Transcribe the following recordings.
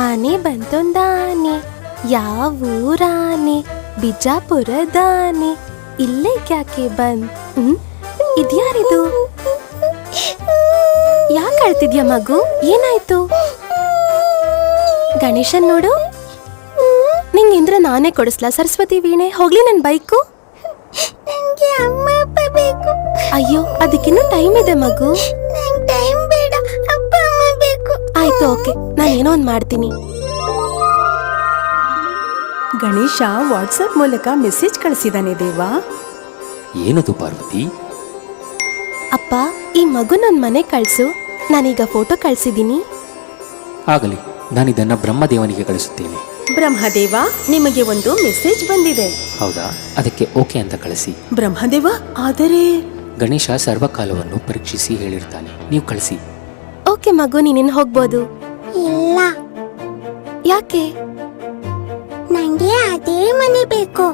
ಆನೆ ಬಂತೊಂದಾನೆ, ಯಾವೂರಾನೆ? ಬಿಜಾಪುರದಾನೆ. ಇಲ್ಲೇ ಯಾಕೆ ಇದ್ಯಾರಿದು? ಯಾಕೆ ಅಳ್ತಿದ್ಯಾ ಮಗು? ಏನಾಯ್ತು? ಗಣೇಶನ್ ನೋಡು. ನಿಂಗಿಂದ್ರೆ ನಾನೇ ಕೊಡಿಸ್ಲಾ ಸರಸ್ವತಿ ವೀಣೆ? ಹೋಗ್ಲಿ ನನ್ ಬೈಕು. ಅಮ್ಮ ಅಪ್ಪ ಬೇಕು. ಅಯ್ಯೋ, ಅದಕ್ಕಿನ್ನೂ ಟೈಮ್ ಇದೆ ಮಗು. ಟೈಮ್ ಬೇಡ, ಅಪ್ಪ ಅಮ್ಮ ಬೇಕು. ಆಯ್ತು, ಓಕೆ, ನಾನೇನೋ ಒಂದ್ ಮಾಡ್ತೀನಿ. ಗಣೇಶ ವಾಟ್ಸಪ್ ಮೂಲಕ ಮೆಸೇಜ್ ಕಳಿಸಿದಾನೆ ದೇವಾ. ಏನದು ಪಾರ್ವತಿ? ಅಪ್ಪ, ಈ ಮಗು ನನ್ ಮನೆ ಕಳ್ಸು. ನಾನೀಗ ಫೋಟೋ ಕಳ್ಸಿದೀನಿ. ಆಗಲಿ, ನಾನಿದನ್ನ ಬ್ರಹ್ಮದೇವನಿಗೆ ಕಳಿಸುತ್ತೇನೆ. ಬ್ರಹ್ಮದೇವ, ನಿಮಗೆ ಒಂದು ಮೆಸೇಜ್ ಬಂದಿದೆ. ಹೌದಾ? ಅದಕ್ಕೆ ಓಕೆ ಅಂತ ಕಳಿಸಿ. ಬ್ರಹ್ಮದೇವ, ಆದರೆ ಗಣೇಶ ಸರ್ವಕಾಲವನ್ನು ಪರೀಕ್ಷಿಸಿ ಹೇಳಿರ್ತಾನೆ, ನೀವು ಕಳಿಸಿ. ಓಕೆ ಮಗು, ನೀನಿನ್ ಹೋಗ್ಬೋದು. ಇಲ್ಲ, ಯಾಕೆ? ನಂಗೆ ಅದೇ ಮನೆ ಬೇಕು.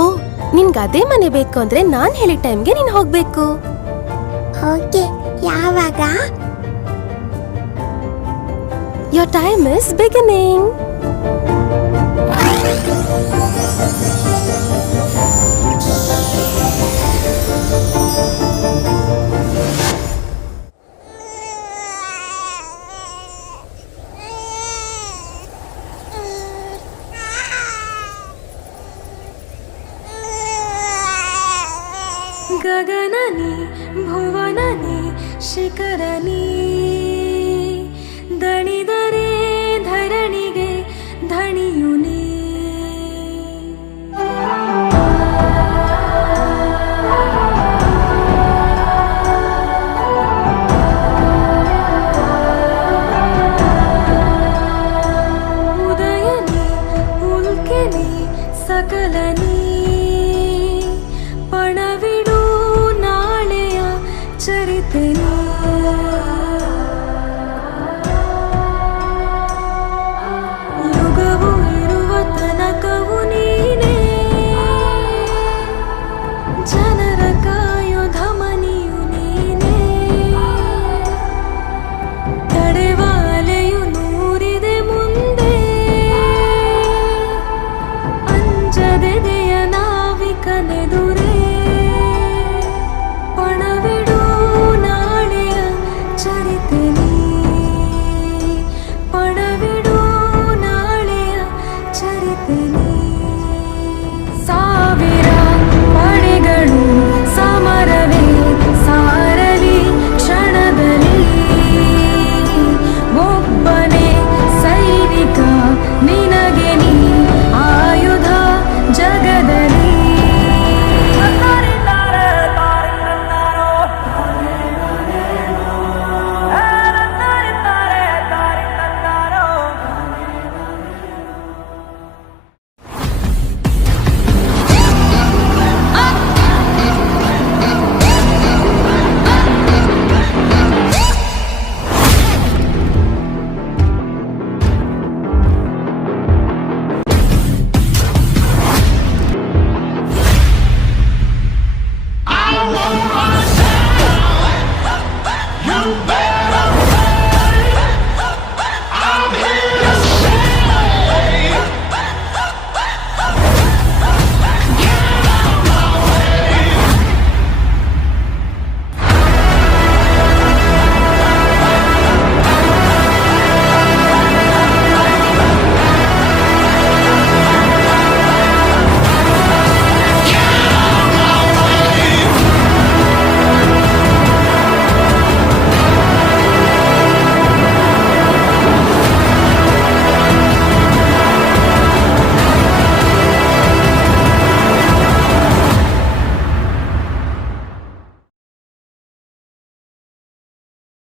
ಓ, ನಿನ್ಗೆ ಅದೇ ಮನೆ ಬೇಕು ಅಂದ್ರೆ ನಾನ್ ಹೇಳಿದ ಟೈಮ್ಗೆ ನೀನ್ ಹೋಗ್ಬೇಕು. ಓಕೆ, ಯಾವಾಗ? Your time is beginning. ಗಗನನಿ ಭುವನನಿ ಶಿಖರನಿ ದಣಿದರೆ ಧರಣಿಗೆ ಧಣಿಯುನಿ. ಉದಯನಿ ಉಲ್ಕೆನಿ ಸಕಲನಿ ಪಣವಿಡು ನಾಳೆಯ ಚರಿತೆನಿ. ಯುಗವು ಇರುವ ತನಕವು ನೀನೇ, ಜನರ ಕಾಯೋ ಧಮನಿಯು ನೀನೇ. ತಡೆವಾಲೆಯು ನೂರಿದೆ ಮುಂದೆ, ಅಂಜದೆದೆಯ ನಾವಿಕನೆದುರೇ. ಪಣವಿಡು ನಾಳೆಯ ಚರಿತೆನಿ, ಪಣವಿಡು ನಾಳೆಯ ಚರಿತೆನಿ. ಸಾವಿರ ಪಡೆಗಳು ಸಮರವೇ ಸಾರಲಿ ಕ್ಷಣದಲ್ಲಿ, ಒಬ್ಬನೇ ಸೈನಿಕ ನಿನಗೆ ನೀ ಆಯುಧ ಜಗದಲ್ಲಿ. You